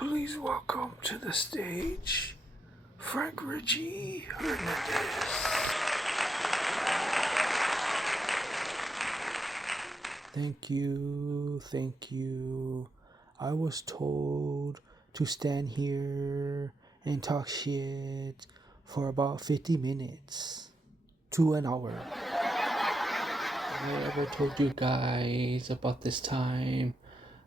Please welcome to the stage, Richie Hernandez. Thank you. I was told to stand here and talk shit for about 50 minutes to an hour. I ever told you guys about this time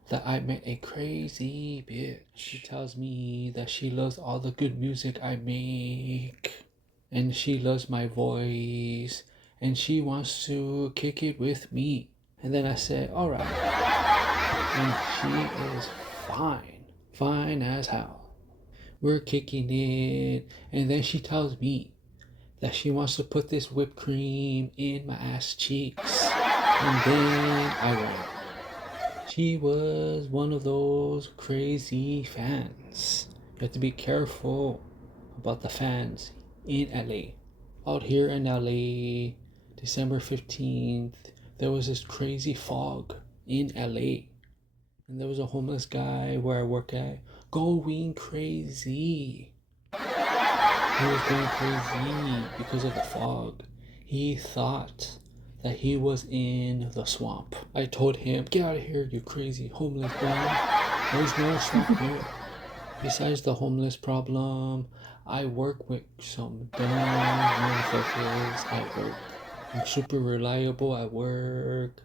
that I met a crazy bitch. She tells me that she loves all the good music I make, and she loves my voice, and she wants to kick it with me. And then I said, alright. And she is fine as hell. We're kicking it, and then she tells me that she wants to put this whipped cream in my ass cheeks. And then I ran. She was one of those crazy fans. You have to be careful about the fans in LA. Out here in LA, December 15th, there was this crazy fog in LA. And there was a homeless guy where I work at going crazy. He was going crazy because of the fog. He thought that he was in the swamp. I told him, get out of here, you crazy homeless guy. There's no swamp here. Besides the homeless problem, I work with some dumb motherfuckers at work. I'm super reliable at work.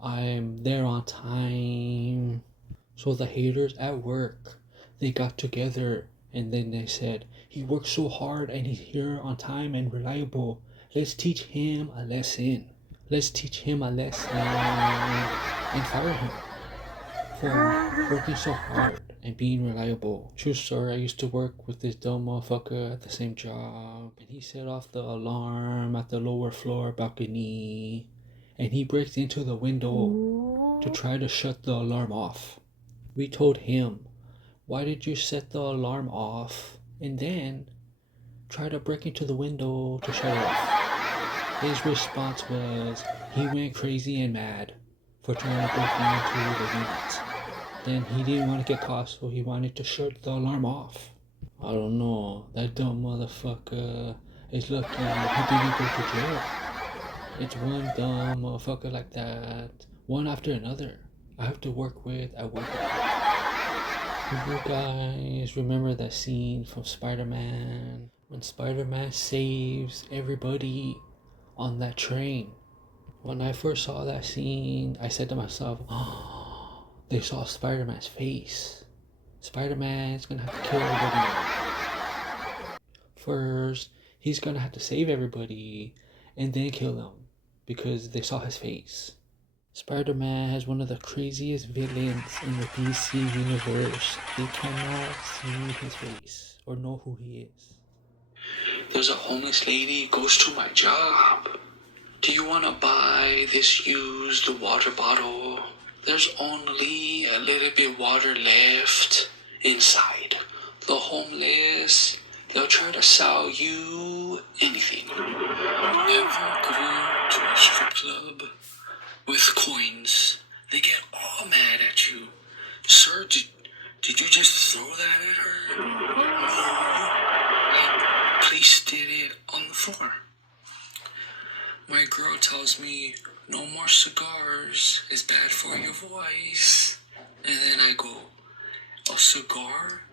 I'm there on time. So the haters at work, they got together and then they said, he works so hard and he's here on time and reliable. Let's teach him a lesson. And fire him for working so hard and being reliable. True story, I used to work with this dumb motherfucker at the same job, and he set off the alarm at the lower floor balcony, and he breaks into the window to try to shut the alarm off. We told him, why did you set the alarm off and then try to break into the window to shut it off? His response was, he went crazy and mad for trying to break into the unit. Then he didn't want to get caught, so he wanted to shut the alarm off. I don't know, that dumb motherfucker is lucky he didn't go to jail. It's one dumb motherfucker like that, one after another, I have to work with at work. Do you guys remember that scene from Spider-Man? When Spider-Man saves everybody on that train. When I first saw that scene, I said to myself, oh, they saw Spider-Man's face. Spider-Man's gonna have to kill everybody now. First, he's gonna have to save everybody and then kill them because they saw his face. Spider-Man has one of the craziest villains in the DC universe. They cannot see his face or know who he is. There's a homeless lady goes to my job. Do you want to buy this used water bottle? There's only a little bit water left inside. The homeless, they'll try to sell you anything. Never go to a strip club with coins. They get all mad at you. Sir, did you just throw that at her? No. I placed it on the floor. My girl tells me no more cigars is bad for your voice. And then I go, a cigar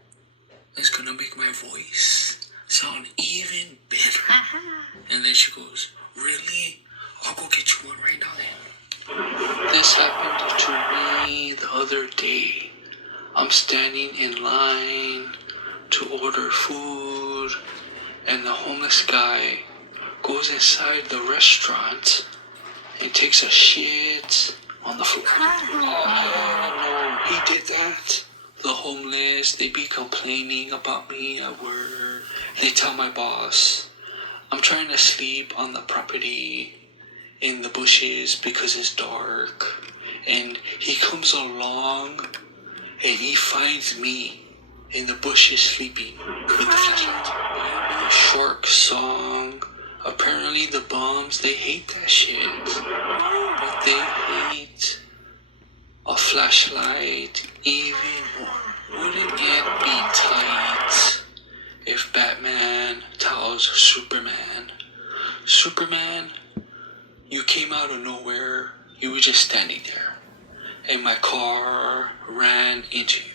is gonna make my voice sound even better. And then she goes, really? I'll go get you one right now then. This happened to me the other day. I'm standing in line to order food, and the homeless guy goes inside the restaurant and takes a shit on the floor. Oh no, he did that. The homeless, they be complaining about me at work. They tell my boss, I'm trying to sleep on the property in the bushes because it's dark. And he comes along and he finds me in the bushes sleeping with the flashlight. Shark song. Apparently the bums, they hate that shit. But they hate a flashlight even more. Wouldn't get tight if Batman tells Superman, you came out of nowhere, you were just standing there, and my car ran into you.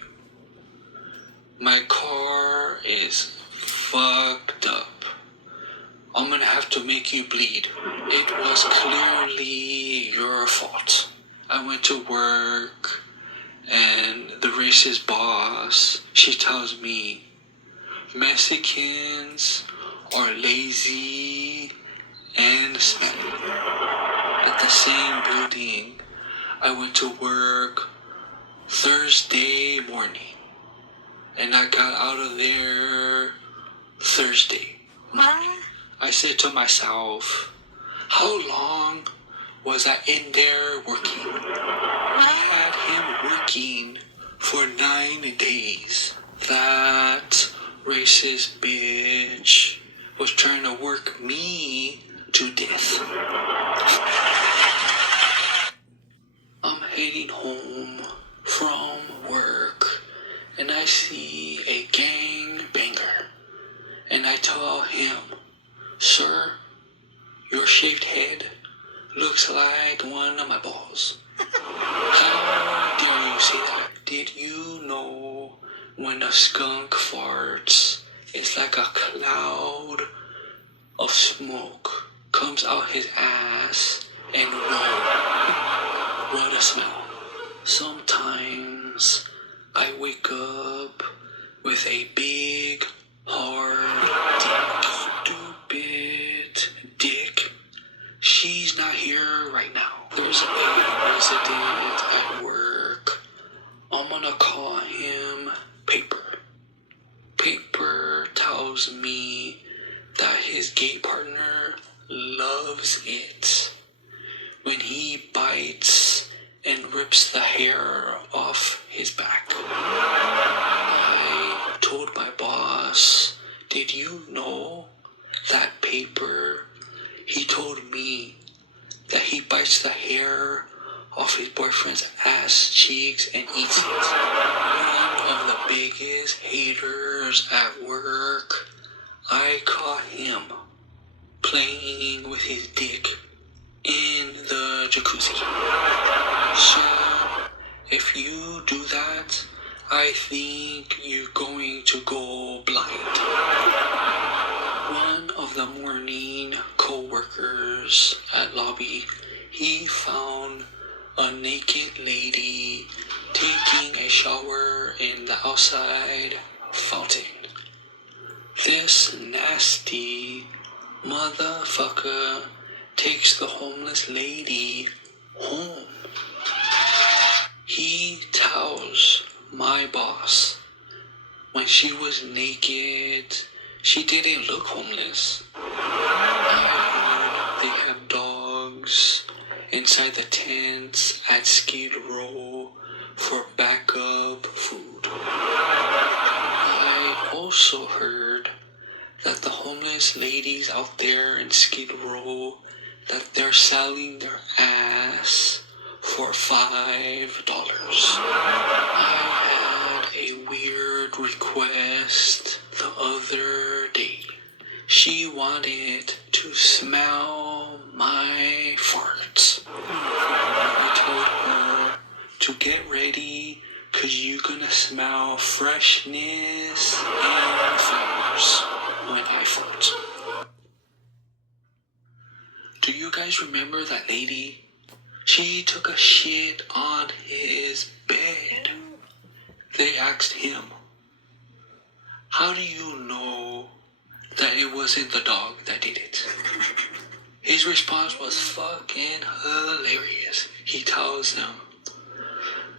My car is fucked up. I'm gonna have to make you bleed. It was clearly your fault. I went to work, and the racist boss, she tells me, Mexicans are lazy and smelly. At the same building, I went to work Thursday morning, and I got out of there Thursday morning. I said to myself, how long was I in there working? We had him working for 9 days. That racist bitch was trying to work me to death. I'm heading home from work, and I see a gangbanger, and I tell him, sir, your shaved head looks like one of my balls. How dare you say that? Did you know when a skunk farts, it's like a cloud of smoke comes out his ass, and whoa, what a smell. Sometimes I wake up with a big, hard dick. Stupid dick. She's not here right now. There's a resident at work. I'm gonna call him Paper. Paper tells me that his gay partner loves it when he bites and rips the hair off his back. I told my boss, did you know that Paper, he told me that he bites the hair off his boyfriend's ass cheeks and eats it. One of the biggest haters at work, I caught him playing with his dick in the jacuzzi. So, if you do that, I think you're going to go blind. One of the morning co-workers at lobby, he found a naked lady taking a shower in the outside fountain. This nasty motherfucker takes the homeless lady home. He tells my boss when she was naked, she didn't look homeless. They have dogs inside the tents at Skid Row for backup food. I also heard that the homeless ladies out there in Skid Row, that they're selling their ass for $5. I had a weird request the other day. She wanted to smell my farts. I told her to get ready, 'cause you're gonna smell freshness and flowers when I fart. Do you guys remember that lady? She took a shit on his bed. They asked him, how do you know that it wasn't the dog that did it? His response was fucking hilarious. He tells them,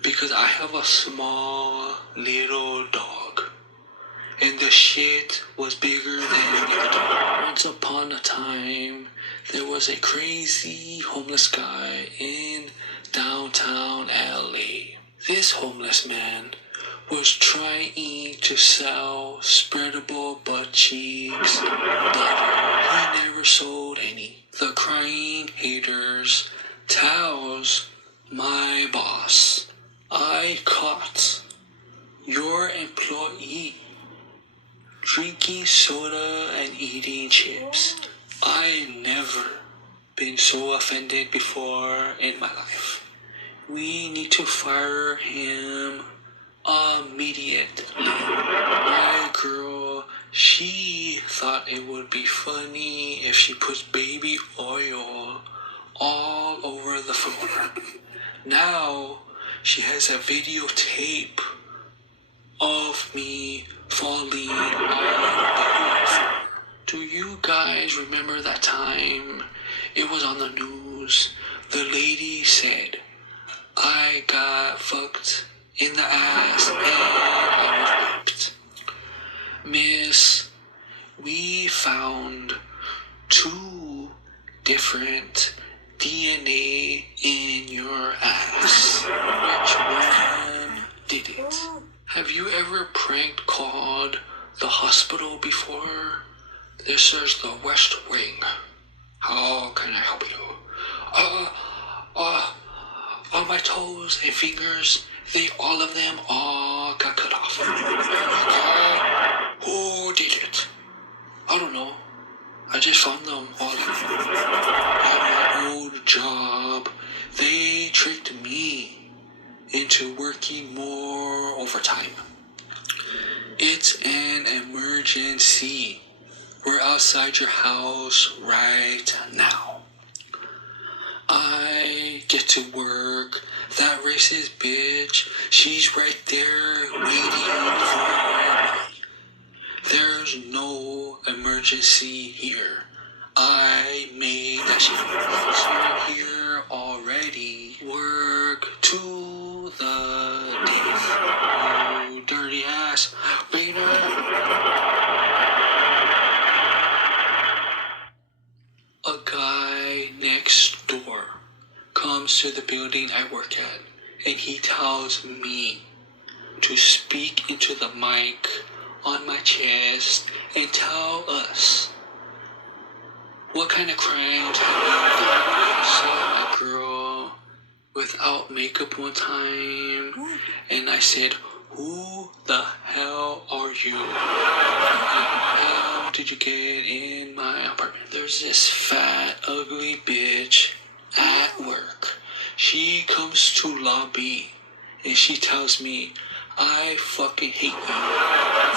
because I have a small little dog, and the shit was bigger than the dog. Once upon a time, there was a crazy homeless guy in downtown LA. This homeless man was trying to sell spreadable butt cheeks, but he never sold any. The crying haters tells my boss, I caught your employee drinking soda and eating chips. I never been so offended before in my life. We need to fire him immediately. My girl, she thought it would be funny if she puts baby oil all over the floor. Now she has a videotape of me falling on the floor. Do you guys remember that time? It was on the news. The lady said, I got fucked in the ass and I was raped. Miss, we found 2 different DNA in your ass. Which one did it? Have you ever prank called the hospital before? This is the West Wing. How can I help you? My toes and fingers, all of them got cut off. Who did it? I don't know. I just found them all at my old job. They tricked me into working more overtime. It's an emergency. We're outside your house right now. I get to work. That racist bitch, she's right there waiting for me. There's no emergency here. I made that shit. You're here already. Work to the death. You dirty ass. A guy next door comes to the building I work at, and he tells me to speak into the mic on my chest and tell us what kind of crimes have you done. I saw a girl without makeup one time, and I said, who the hell are you? How did you get in my apartment? There's this fat, ugly bitch at work. She comes to lobby and she tells me, I fucking hate you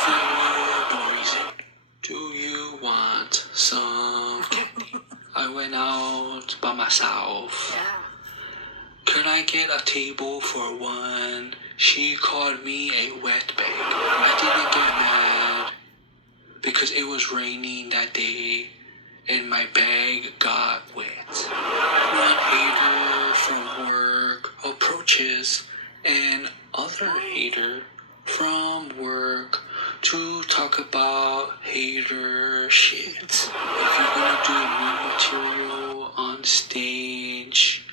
for no reason. Do you want some candy? I went out by myself. Yeah. Can I get a table for one? She called me a wet bag. I didn't get mad because it was raining that day and my bag got wet. One hater from work approaches another hater from work to talk about hater shit. If you're gonna do new material on stage,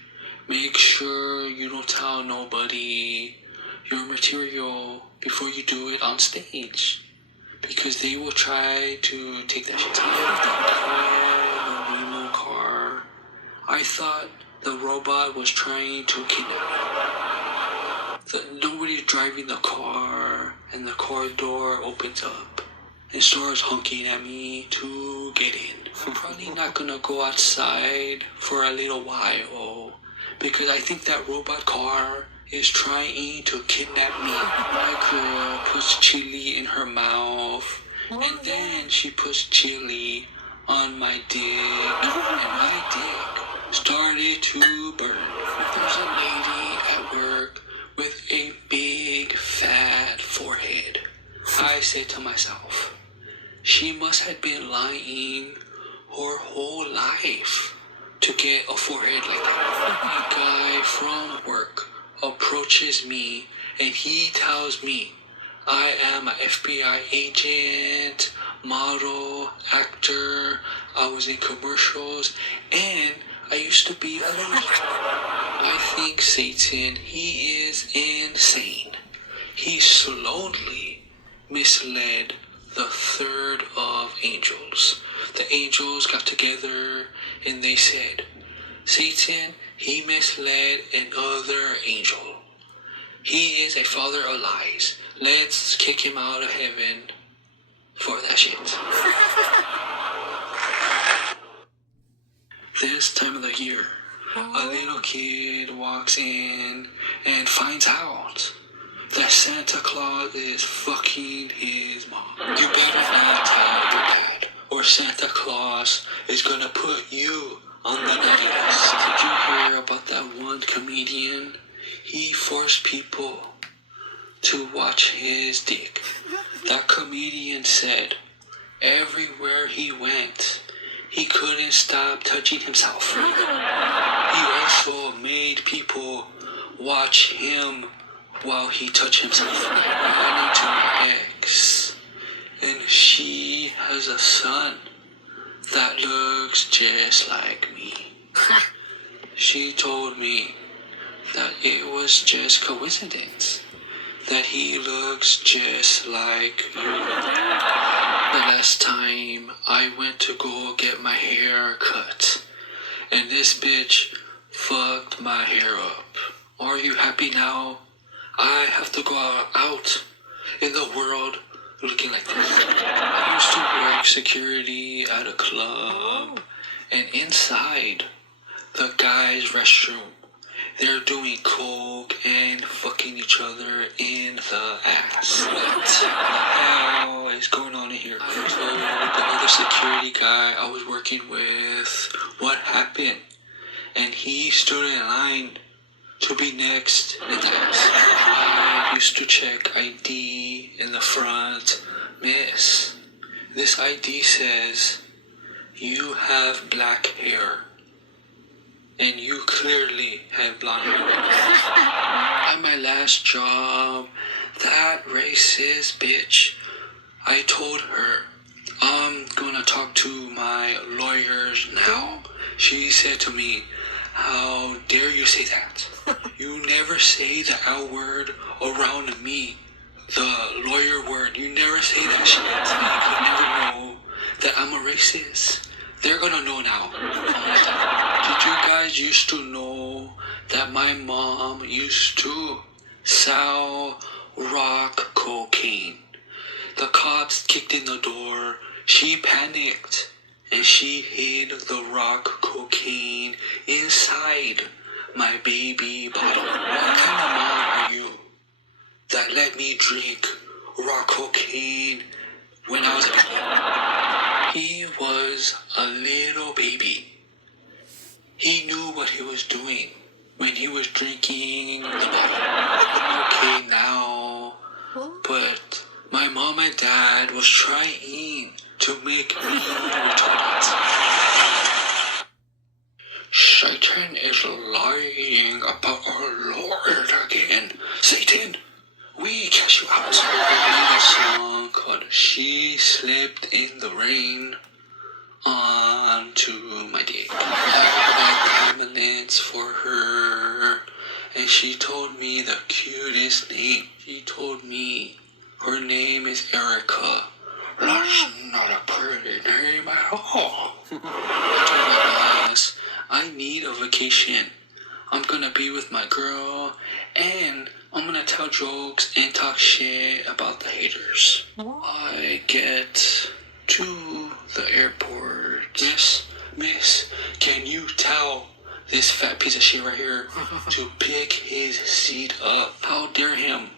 make sure you don't tell nobody your material before you do it on stage, because they will try to take that shit out of the Waymo car. I thought the robot was trying to kidnap me. Nobody's driving the car, and the car door opens up and starts honking at me to get in. I'm probably not gonna go outside for a little while, because I think that robot car is trying to kidnap me. My girl puts chili in her mouth, and then she puts chili on my dick, and my dick started to burn. There's a lady at work with a big fat forehead. I said to myself, she must have been lying her whole life to get a forehead like that. A guy from work approaches me and he tells me I am an FBI agent, model, actor, I was in commercials, and I used to be a lady. I think Satan, he is insane. He slowly misled the third of angels. The angels got together and they said, Satan, he misled another angel. He is a father of lies. Let's kick him out of heaven for that shit. This time of the year, a little kid walks in and finds out that Santa Claus is fucking his mom. You better not tell your dad, or Santa Claus is gonna put you on the naughty list. Did you hear about that one comedian? He forced people to watch his dick. That comedian said everywhere he went, he couldn't stop touching himself. He also made people watch him while he touched himself. I ran into my ex, and she has a son that looks just like me. She told me that it was just coincidence that he looks just like you. The last time I went to go get my hair cut, and this bitch fucked my hair up. Are you happy now? I have to go out in the world looking like this. I used to work security at a club, and inside the guys' restroom, they're doing coke and fucking each other in the ass. What the hell is going on in here? I told the other security guy I was working with what happened, and he stood in line to be next in the ass. I used to check ID in the front. Miss, this ID says you have black hair. And you clearly have blonde hair. At my last job, that racist bitch, I told her, I'm gonna talk to my lawyers now. She said to me, how dare you say that? You never say the L word around me. The lawyer word, you never say that shit. You could never know that I'm a racist. They're gonna know now. Did you guys used to know that my mom used to sell rock cocaine? The cops kicked in the door. She panicked and she hid the rock cocaine inside my baby bottle. What kind of mom are you that let me drink rock cocaine when I was a baby? He was a little baby. He knew what he was doing when he was drinking the bottle. I'm okay now, but my mom and dad was trying to make me retarded. Satan is lying about our Lord again. Satan, we cast you out. I made a song called She Slipped in the Rain onto my dick. I had permanence for her, and she told me the cutest name. She told me her name is Erica. That's not a pretty name at all. I told my boss, I need a vacation. I'm gonna be with my girl, and I'm gonna tell jokes and talk shit about the haters. I get to the airport. Miss, can you tell this fat piece of shit right here to pick his seat up? How dare him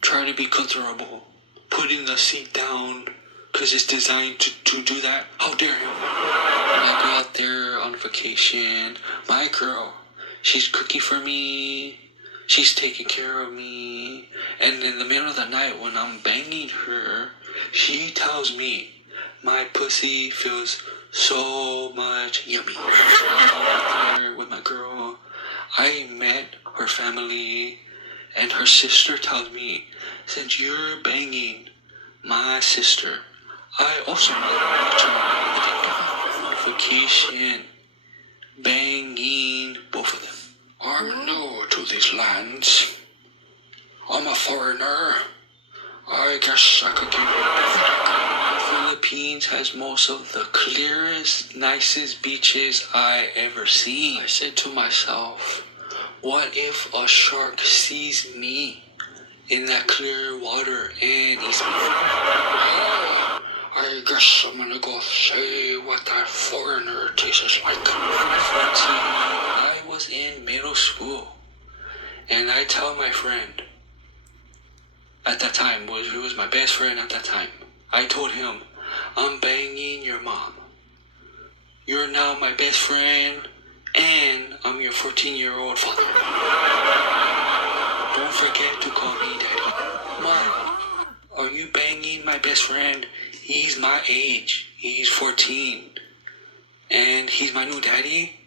try to be comfortable, putting the seat down because it's designed to do that? How dare him? When I go out there on vacation, my girl, she's cooking for me, she's taking care of me, and in the middle of the night when I'm banging her, she tells me my pussy feels so much yummy. Out there with my girl, I met her family, and her sister tells me, since you're banging my sister, I also met vacation banging both of them. I'm new to these lands. I'm a foreigner. I guess I could give you the Philippines has most of the clearest, nicest beaches I ever seen. I said to myself, what if a shark sees me in that clear water and eats me? I guess I'm gonna go say what that foreigner tastes like. I was in middle school, and I tell my friend, at that time, who was my best friend at that time, I told him, I'm banging your mom. You're now my best friend, and I'm your 14-year-old father. Don't forget to call me daddy. Mom, are you banging my best friend? He's my age. He's 14. And he's my new daddy?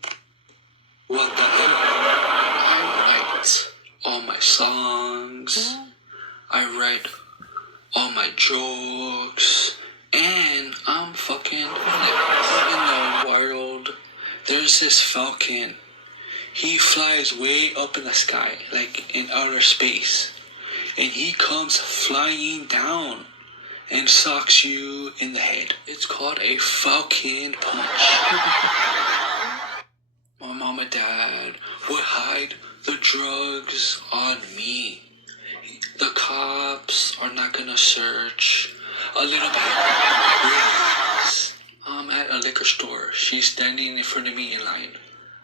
What the hell? I write all my songs. I write all my jokes. And I'm fucking in the wild. There's this falcon. He flies way up in the sky, like in outer space. And he comes flying down and socks you in the head. It's called a falcon punch. My mom and dad would hide the drugs on me. The cops are not gonna search. A little bit. Yes. I'm at a liquor store. She's standing in front of me in line.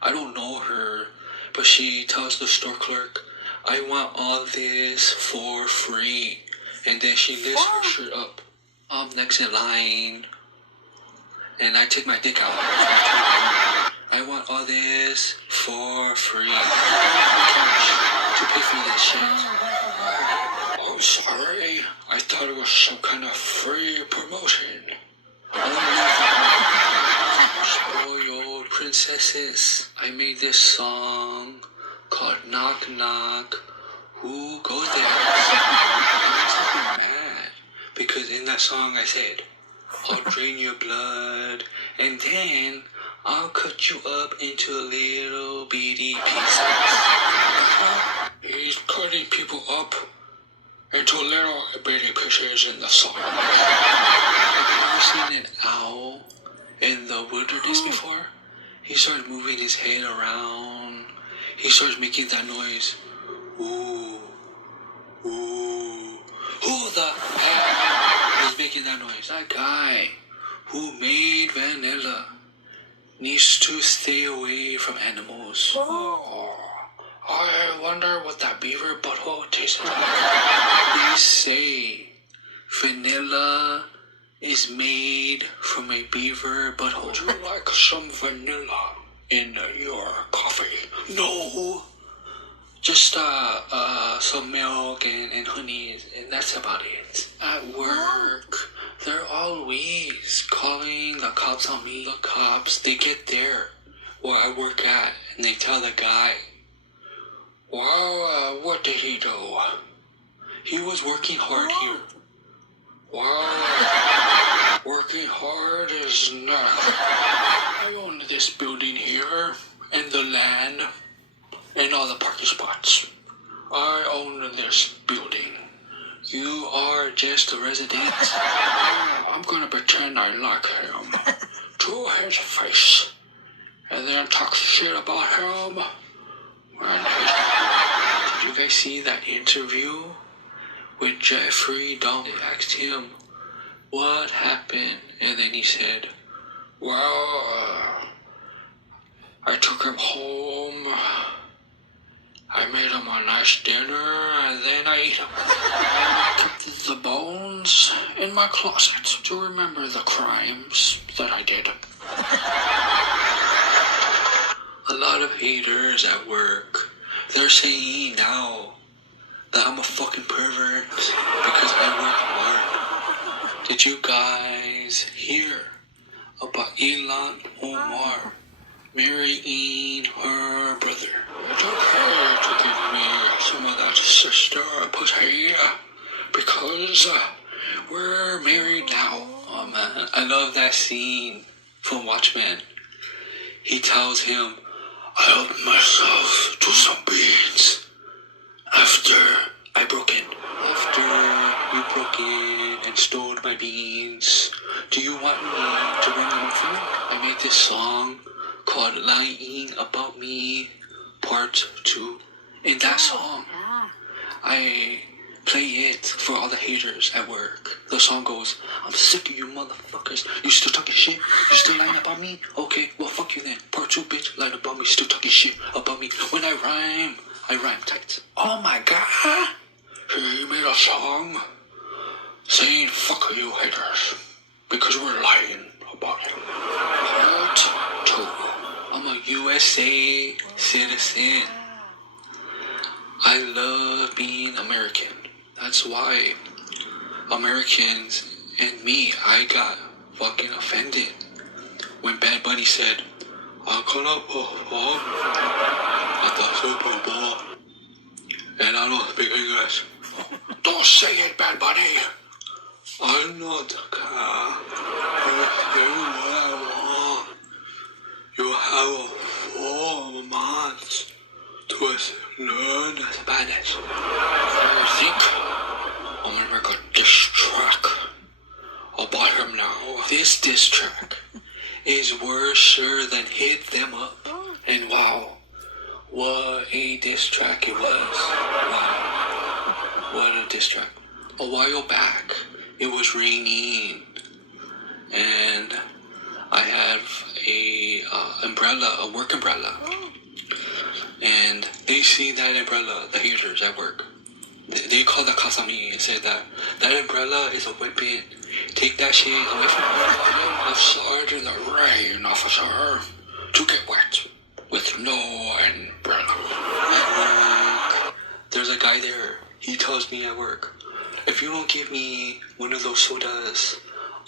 I don't know her, but she tells the store clerk, I want all this for free. And then she lifts her shirt up. I'm next in line. And I take my dick out. I want all this for free. Cash to pay for this shit. I'm sorry. I thought it was some kind of free promotion. Spoiled princesses. I made this song called Knock Knock. Who goes there? I was mad because in that song I said, I'll drain your blood and then I'll cut you up into little bitty pieces. He's cutting people up into little bitty pieces in the song. Have you ever seen an owl in the wilderness before? He starts moving his head around. He starts making that noise. Ooh, ooh. Who the hell is making that noise? That guy who made vanilla needs to stay away from animals. Oh, I wonder what that beaver butthole tastes like. They say vanilla is made from a beaver butthole. Would you like some vanilla in your coffee? No. Just some milk and honey, and that's about it. At work, they're always calling the cops on me. The cops, they get there where I work at, and they tell the guy, well, what did he do? He was working hard here. Well, working hard is not. I own this building here, and the land, and all the parking spots. I own this building. You are just a resident. I'm gonna pretend I like him to his face, and then talk shit about him. Did you guys see that interview with Jeffrey Dahmer? They asked him what happened, and then he said, well, I took him home, I made him a nice dinner, and then I ate him. I kept the bones in my closet to remember the crimes that I did. A lot of haters at work, they're saying now that I'm a fucking pervert because I work hard. Did you guys hear about Elon Omar marrying her brother? It's okay to give me some of that sister pussy because we're married now. Oh man, I love that scene from Watchmen. He tells him, I helped myself to some beans after I broke in. After you broke in and stole my beans, do you want me to run them for you? I made this song called Lying About Me Part 2. In that song, I play it for all the haters at work. The song goes, I'm sick of you motherfuckers. You still talking shit? You still lying about me? Okay, well fuck you then. Part 2, bitch, lying about me, still talking shit about me. When I rhyme tight. Oh my god! He made a song saying fuck you haters because we're lying about him. Part 2. I'm a USA citizen. I love being American. That's why Americans and me, I got fucking offended when Bad Bunny said, I'm gonna perform at the Super Bowl and I don't speak English. Don't say it, Bad Bunny. I'm not the guy. You have a 4 months to learn Spanish. I think I'm gonna make a diss track about him now. This diss track is worse than Hit Them Up. And wow, what a diss track it was. Wow, what a diss track. A while back, it was raining, and I have a umbrella, a work umbrella. And they see that umbrella, the haters at work. They call the cops on me and say that umbrella is a weapon. Take that shit away from me. I'm outside in the rain, officer, to get wet with no umbrella. At work, there's a guy there. He tells me at work, if you don't give me one of those sodas,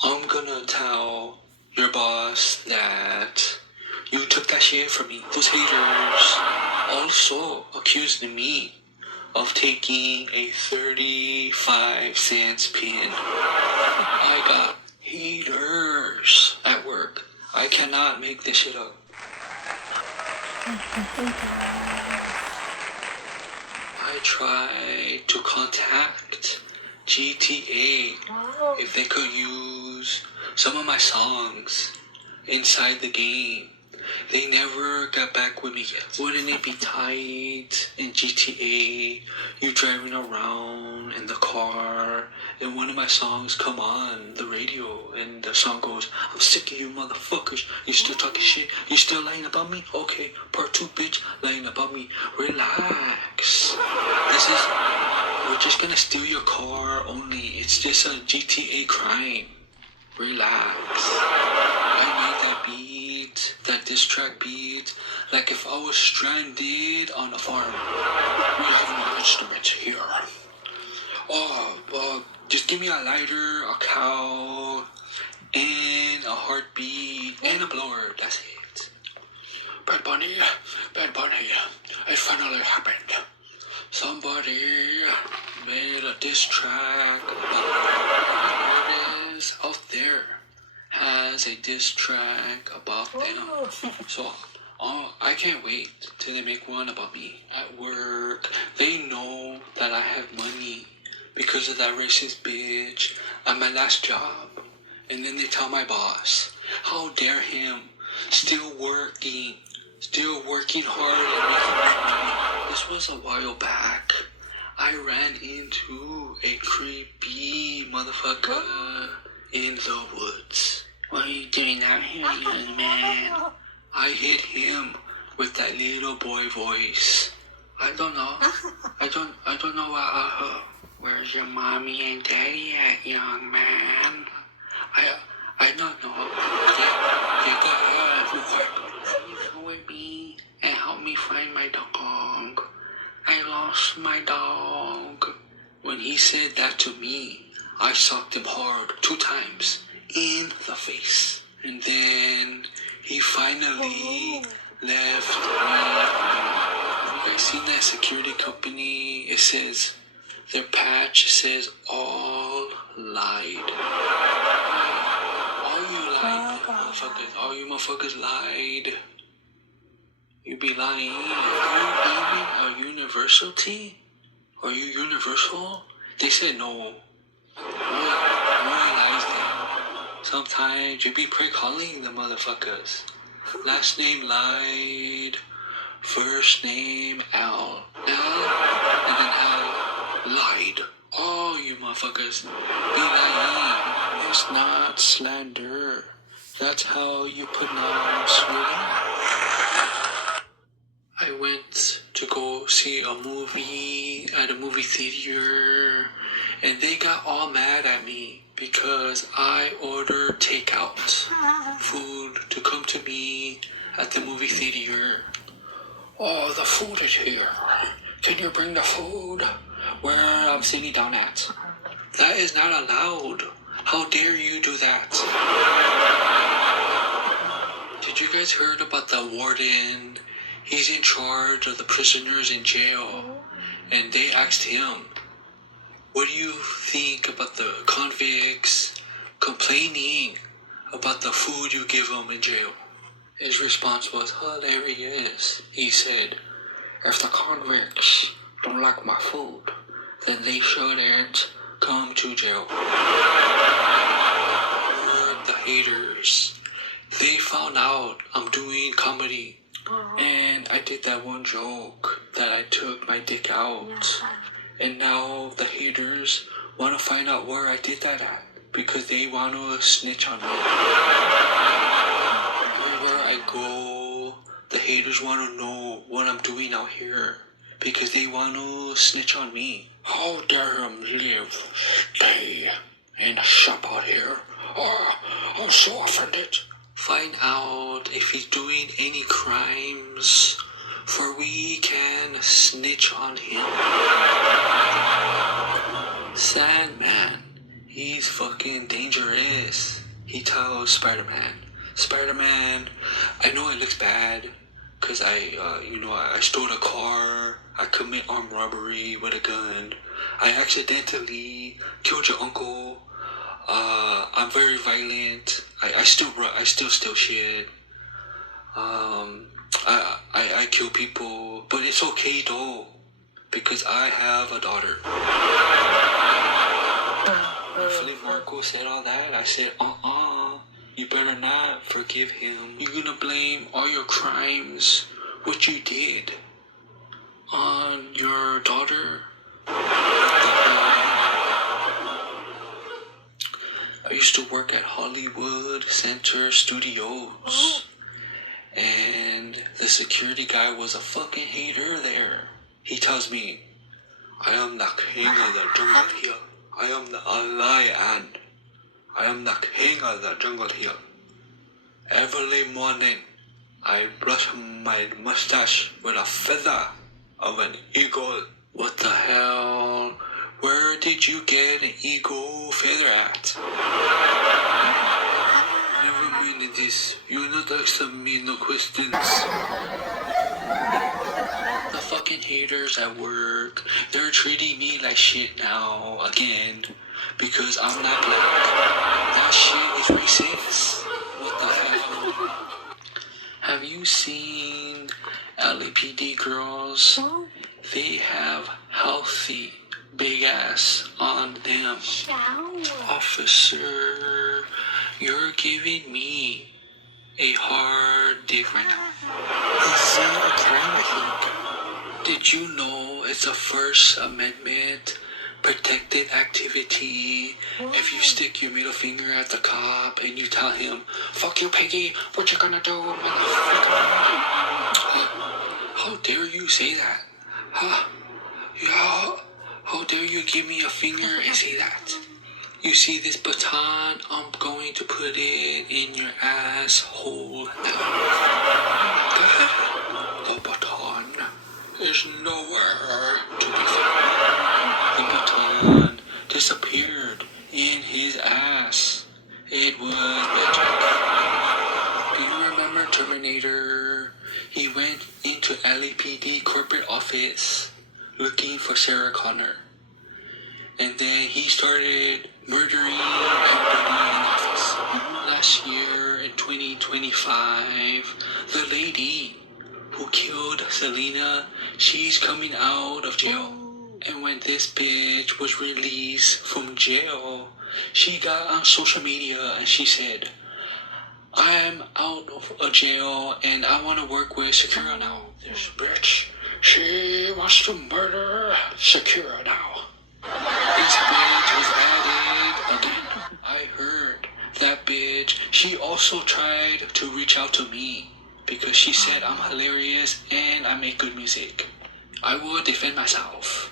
I'm gonna tell your boss that you took that shit from me. Those haters also accused me of taking a 35-cent pin. I got haters at work. I cannot make this shit up. I tried to contact GTA if they could use some of my songs inside the game. They never got back with me yet. Wouldn't it be tight in GTA? You driving around in the car and one of my songs come on the radio and the song goes, I'm sick of you motherfuckers. You still talking shit? You still lying about me? Okay, part 2, bitch, lying about me. Relax. We're just gonna steal your car only. It's just a GTA crime. Relax. I made that beat, that diss track beat, like if I was stranded on a farm. We have no instruments here. Just give me a lighter, a cow, and a heartbeat, and a blower. That's it. Bad Bunny, it finally happened. Somebody made a diss track about artists out there has a diss track about them. So I can't wait till they make one about me at work. They know that I have money because of that racist bitch at my last job. And then they tell my boss, how dare him, still working hard and making money. This was a while back. I ran into a creepy motherfucker in the woods. What are you doing out here, young man? I hit him with that little boy voice. I don't know. I don't know what I heard. Where's your mommy and daddy at, young man? I don't know. You come with me and help me find my dog. I lost my dog. When he said that to me, I socked him hard 2 times in the face. And then he finally left me. You guys seen that security company? It says, their patch says all lied. All you lied, motherfuckers. All you motherfuckers lied. You be lying. Are you even a university? Are you universal? They said no. More lies then. Sometimes you be prank-calling the motherfuckers. Last name lied. First name L. And then L lied you motherfuckers. Be it's not slander. That's how you pronounce your name. I went to go see a movie at a movie theater, and they got all mad at me because I ordered takeout food to come to me at the movie theater. Oh, the food is here. Can you bring the food where I'm sitting down at? That is not allowed. How dare you do that? Did you guys heard about the warden? He's in charge of the prisoners in jail. And they asked him, what do you think about the convicts complaining about the food you give them in jail? His response was hilarious. He said, if the convicts don't like my food, then they shouldn't come to jail. The haters, they found out I'm doing comedy. And I did that one joke that I took my dick out. And now the haters want to find out where I did that at. Because they want to snitch on me. Everywhere I go, the haters want to know what I'm doing out here. Because they want to snitch on me. How dare him live, stay, and shop out here? Oh, I'm so offended. Find out if he's doing any crimes, for we can snitch on him. Sandman, he's fucking dangerous. He tells Spider-Man, Spider-Man, I know it looks bad, cause I stole a car, I commit armed robbery with a gun, I accidentally killed your uncle, I'm very violent, I still steal shit, I kill people, but it's okay though, because I have a daughter. When Philip Marco said all that, I said, you better not forgive him. You're gonna blame all your crimes, what you did, on your daughter? I used to work at Hollywood Center Studios, and the security guy was a fucking hater there. He tells me, I am the king of the jungle here. I am the lion. I am the king of the jungle here. Every morning, I brush my mustache with a feather of an eagle. What the hell? Where did you get an eagle feather at? Never mind this. You're not asking me no questions. The fucking haters at work, they're treating me like shit now, again, because I'm not black. That shit is racist. What the hell? Have you seen LAPD girls? They have healthy big ass on them. Officer, you're giving me a hard different. Is it a crime, I think? Did you know it's a First Amendment protected activity if you stick your middle finger at the cop and you tell him, fuck you, Peggy, what you gonna do, motherfucker? How dare you say that? How dare you give me a finger and say that? You see this baton? I'm going to put it in your asshole now. The baton is nowhere to be found. The baton disappeared in his ass. It was magic. Do you remember Terminator? He went into LAPD corporate office looking for Sarah Connor. And then he started murdering everybody in the office. Last year in 2025, the lady who killed Selena, she's coming out of jail. And when this bitch was released from jail, she got on social media and she said, I'm out of jail and I want to work with Shakira now. This bitch, she wants to murder Shakira now. This bitch I heard that bitch, she also tried to reach out to me because she said I'm hilarious and I make good music. I will defend myself.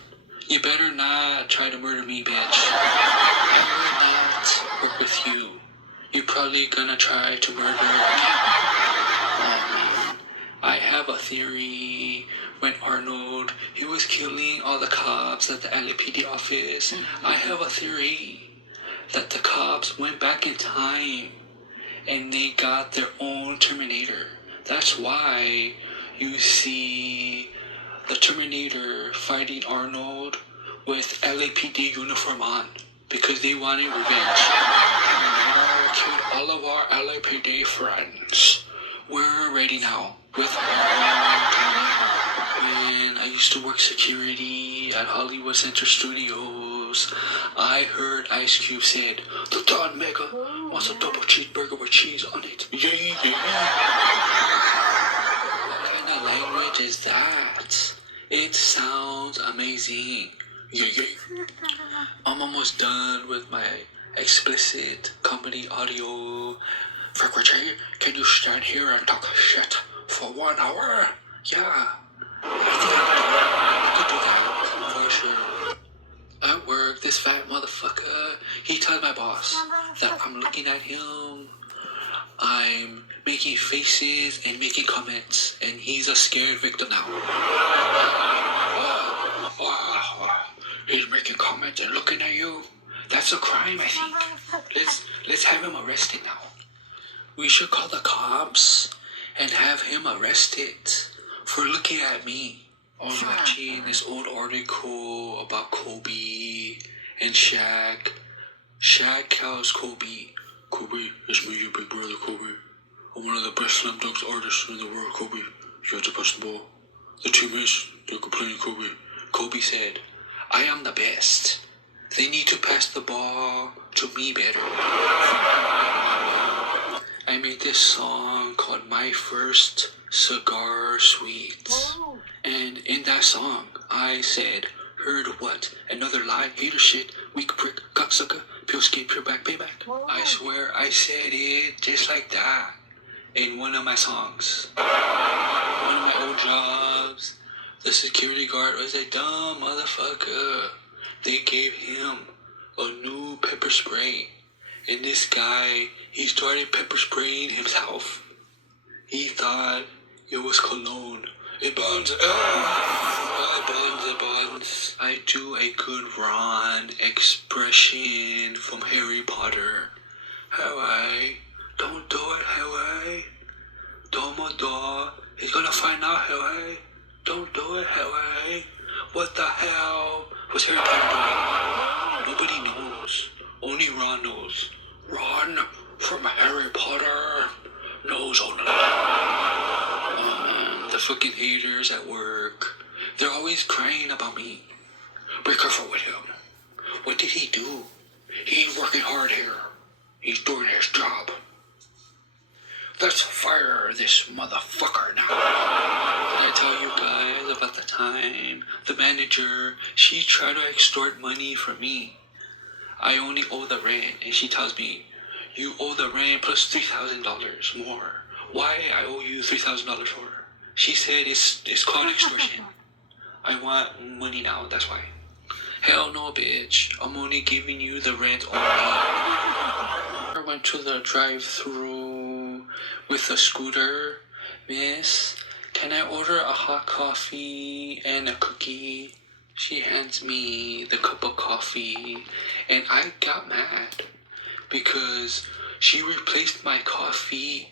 You better not try to murder me, bitch. I will not work with you. You're probably gonna try to murder me. Oh man, I have a theory. When Arnold, he was killing all the cops at the LAPD office, I have a theory that the cops went back in time and they got their own Terminator. That's why you see the Terminator fighting Arnold with LAPD uniform on because they wanted revenge. Terminator killed all of our LAPD friends. We're ready now with our Terminator. When I used to work security at Hollywood Center Studios, I heard Ice Cube said, "The Don Mega wants a double cheeseburger with cheese on it." Yeah, yeah. What kind of language is that? It sounds amazing. Yeah, yeah. I'm almost done with my explicit comedy audio. Richie, can you stand here and talk shit for 1 hour? Yeah. I could do that, for sure. At work, this fat motherfucker, he tells my boss that I'm looking at him, I'm making faces and making comments, and he's a scared victim now. He's making comments and looking at you. That's a crime, I think. Let's have him arrested now. We should call the cops and have him arrested for looking at me. I was watching this old article about Kobe and Shaq. Shaq tells Kobe, "Kobe, it's me, your big brother, Kobe. I'm one of the best slam dunks artists in the world, Kobe. You have to pass the ball. The teammates, they're complaining, Kobe." Kobe said, "I am the best. They need to pass the ball to me better." I made this song called My First Cigar Sweet. And in that song, I said, "Heard what? Another lie, hater shit, weak prick, cocksucker, pure skate, pure back, payback." I swear I said it just like that in one of my songs. One of my old jobs, the security guard was a dumb motherfucker. They gave him a new pepper spray. And this guy, he started pepper spraying himself. He thought it was cologne. It burns. It burns. I do a good Ron expression from Harry Potter. Harry, don't do it, Harry. Dumbledore, he's gonna find out, Harry. Don't do it, Harry. What the hell was Harry Potter doing? Nobody knows. Only Ron knows. Ron from Harry Potter knows only. The fucking haters at work, they're always crying about me. Be careful with him. What did he do? He's working hard here. He's doing his job. Let's fire this motherfucker now. Did I tell you guys about the time the manager, she tried to extort money from me? I only owe the rent, and she tells me, "You owe the rent plus $3,000 more." Why I owe you $3,000 for? She said it's called extortion. I want money now, that's why. Hell no, bitch. I'm only giving you the rent only. I went to the drive-thru with a scooter. "Miss, can I order a hot coffee and a cookie?" She hands me the cup of coffee, and I got mad because she replaced my coffee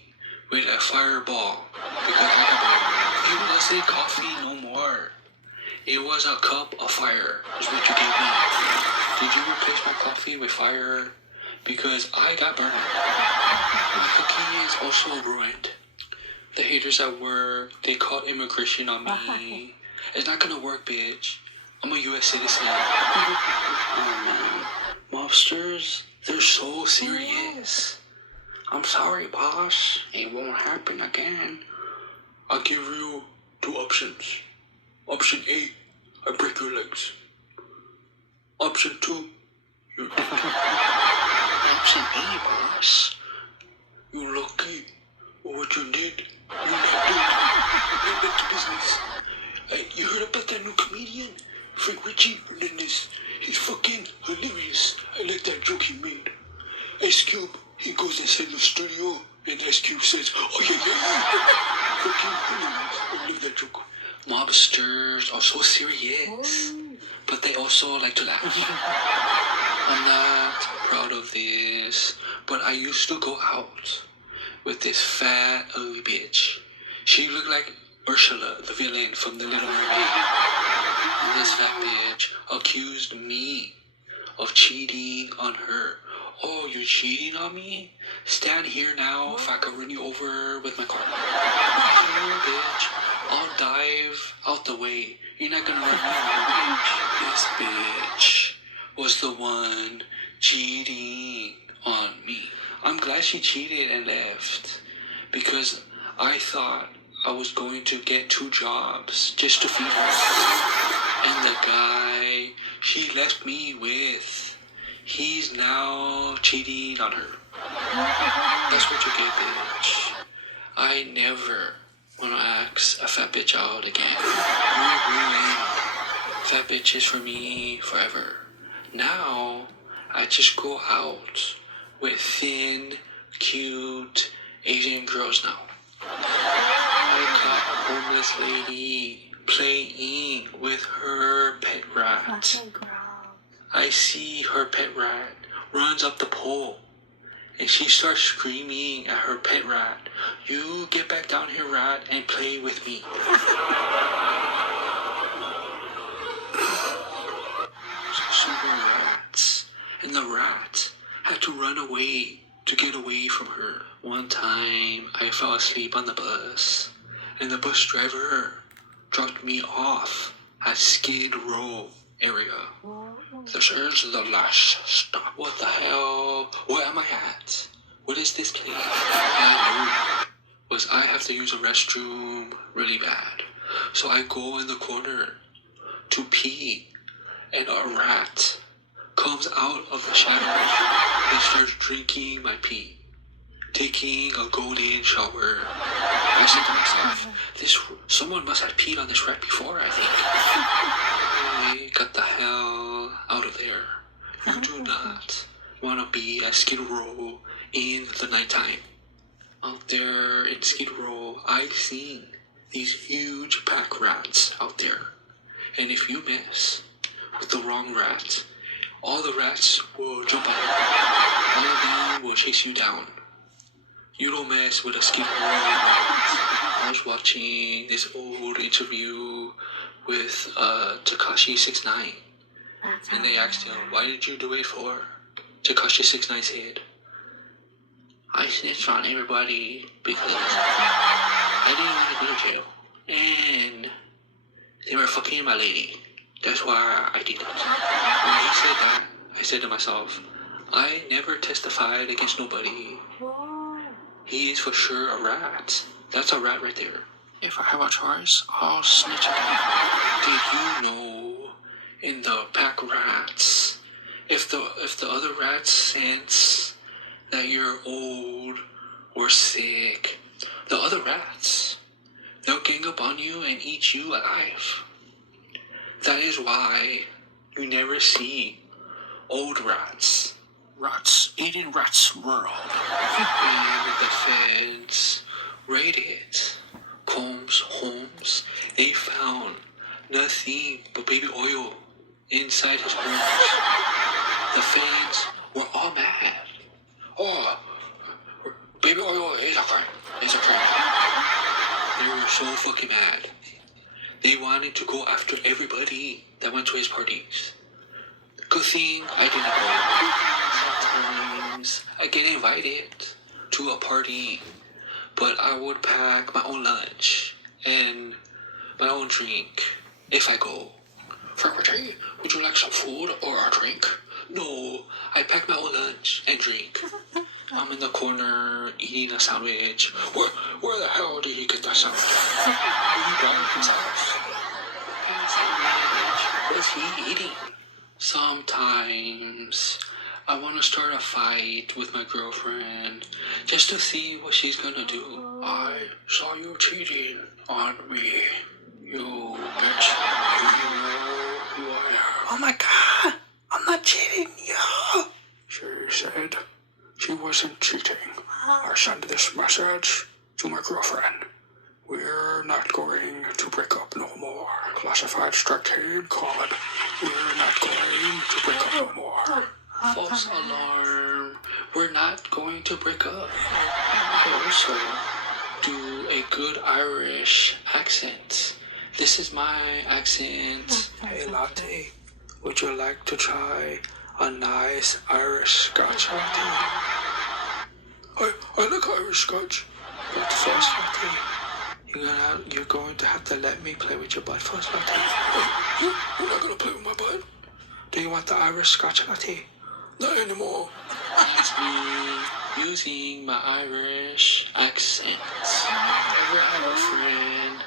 with a fireball. Because it wasn't coffee no more. It was a cup of fire, is what you gave me. Did you replace my coffee with fire? Because I got burned. My cookie is also ruined. The haters at work, they called immigration on me. It's not gonna work, bitch. I'm a U.S. citizen. Oh man. Mobsters, they're so serious. I'm sorry, boss. It won't happen again. I'll give you 2 options. Option A, I break your legs. Option 2, you're dead. Absolutely, boss. You're lucky. What you did, you nailed it. Get back to business. You heard about that new comedian? Richie Hernandez. He's fucking hilarious. I like that joke he made. Ice Cube, he goes inside the studio and Ice Cube says, oh yeah. Fucking hilarious. I love that joke. Mobsters are so serious, but they also like to laugh. I'm not proud of this, but I used to go out with this fat, ugly bitch. She looked like Ursula, the villain from The Little Mermaid. And this fat bitch accused me of cheating on her. Oh, you're cheating on me? Stand here now if I can run you over with my car. Here, bitch. I'll dive out the way. You're not gonna run me over, bitch. This bitch was the one cheating on me. I'm glad she cheated and left because I thought I was going to get 2 jobs just to feed her. And the guy she left me with, he's now cheating on her. That's what you get, bitch. I never want to ask a fat bitch out again. You ruined fat bitches for me forever. Now, I just go out with thin, cute Asian girls now. I caught a homeless lady playing with her pet rat. I see her pet rat runs up the pole and she starts screaming at her pet rat, you get back down here, rat, and play with me. Super rats. And the rat had to run away to get away from her. One time, I fell asleep on the bus, and the bus driver dropped me off at Skid Row area. This is the last stop. What the hell? Where am I at? What is this place? I knew was I have to use a restroom really bad. So I go in the corner to pee, and a rat comes out of the shadows and starts drinking my pee, taking a golden shower. I said to myself, someone must have peed on this rat before, I think. I got the hell out of there. You do not want to be at Skid Row in the nighttime. Out there in Skid Row, I've seen these huge pack rats out there. And if you mess with the wrong rat, all the rats will jump out. All of them will chase you down. You don't mess with a Skid Row rat. I was watching this old interview with Tekashi 6ix9ine. And they asked him, why did you do it for? Tekashi 6ix9ine said, I snitched on everybody because I didn't want to go to jail. And they were fucking my lady. That's why I did it. When he said that, I said to myself, I never testified against nobody. He is for sure a rat. That's a rat right there. If I have a choice, I'll snitch again. Did you know in the pack rats, if the other rats sense that you're old or sick, the other rats, they'll gang up on you and eat you alive. That is why you never see old rats. Rats eating rats world. And the feds raided Combs' homes. They found nothing but baby oil inside his homes. The feds were all mad. Oh, baby oil is a crime. It's a crime. They were so fucking mad. They wanted to go after everybody that went to his parties. Good thing I didn't go. Sometimes I get invited to a party, but I would pack my own lunch and my own drink if I go. Richie, would you like some food or a drink? No, I pack my own lunch and drink. I'm in the corner eating a sandwich. Where the hell did he get that sandwich? He brought it himself. What is he eating? Sometimes I want to start a fight with my girlfriend just to see what she's gonna do. I saw you cheating on me. You bitch. You are. Oh my god! I'm not cheating, yo! She said she wasn't cheating. I sent this message to my girlfriend. We're not going to break up no more. Classified strike team, call it. We're not going to break up no more. False alarm. We're not going to break up. Also, do a good Irish accent. This is my accent. Hey, latte. Would you like to try a nice Irish Scotch latte? I like Irish Scotch. But first, latte. You're going to have to let me play with your butt first, latte. You're not gonna play with my butt? Do you want the Irish Scotch latte? Not anymore. That's me using my Irish accent. Ever have a friend,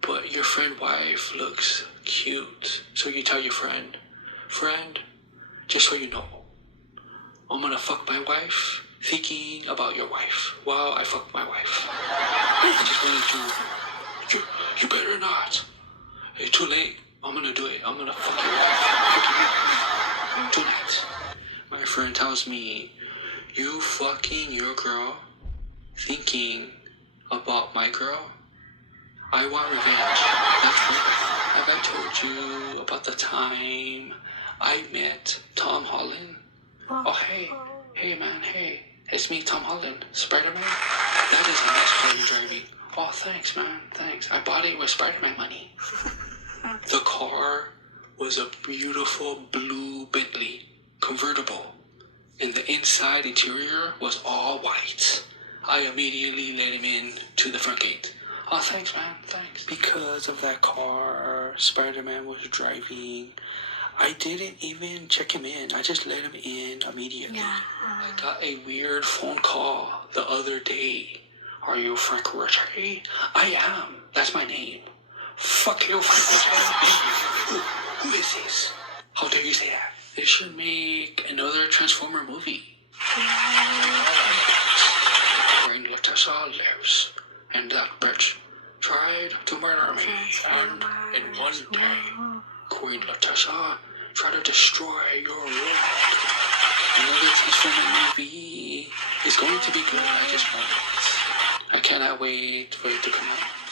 but your friend wife looks cute, so you tell your friend, just so you know, I'm gonna fuck my wife, thinking about your wife while I fuck my wife. I just wanted to. You better not. It's too late. I'm gonna do it. I'm gonna fuck your wife. Tonight. My friend tells me, you fucking your girl, thinking about my girl. I want revenge. That's right. Have I told you about the time I met Tom Holland? Oh, hey man, hey. It's me, Tom Holland, Spider-Man. That is a nice car you're driving. Oh, thanks, man, thanks. I bought it with Spider-Man money. The car was a beautiful blue Bentley convertible, and the inside interior was all white. I immediately let him in to the front gate. Oh, thanks, man, thanks. Because of that car Spider-Man was driving, I didn't even check him in. I just let him in immediately. Yeah. I got a weird phone call the other day. Are you Frank Richie? I am. That's my name. Fuck you, Frank Richie. Who is this? How dare you say that? They should make another Transformer movie. Queen Latifah lives, and that bitch tried to murder me. And in one day, Queen Latifah tried to destroy your world. Another Transformer movie is going to be good. I just want it. I cannot wait for it to come out.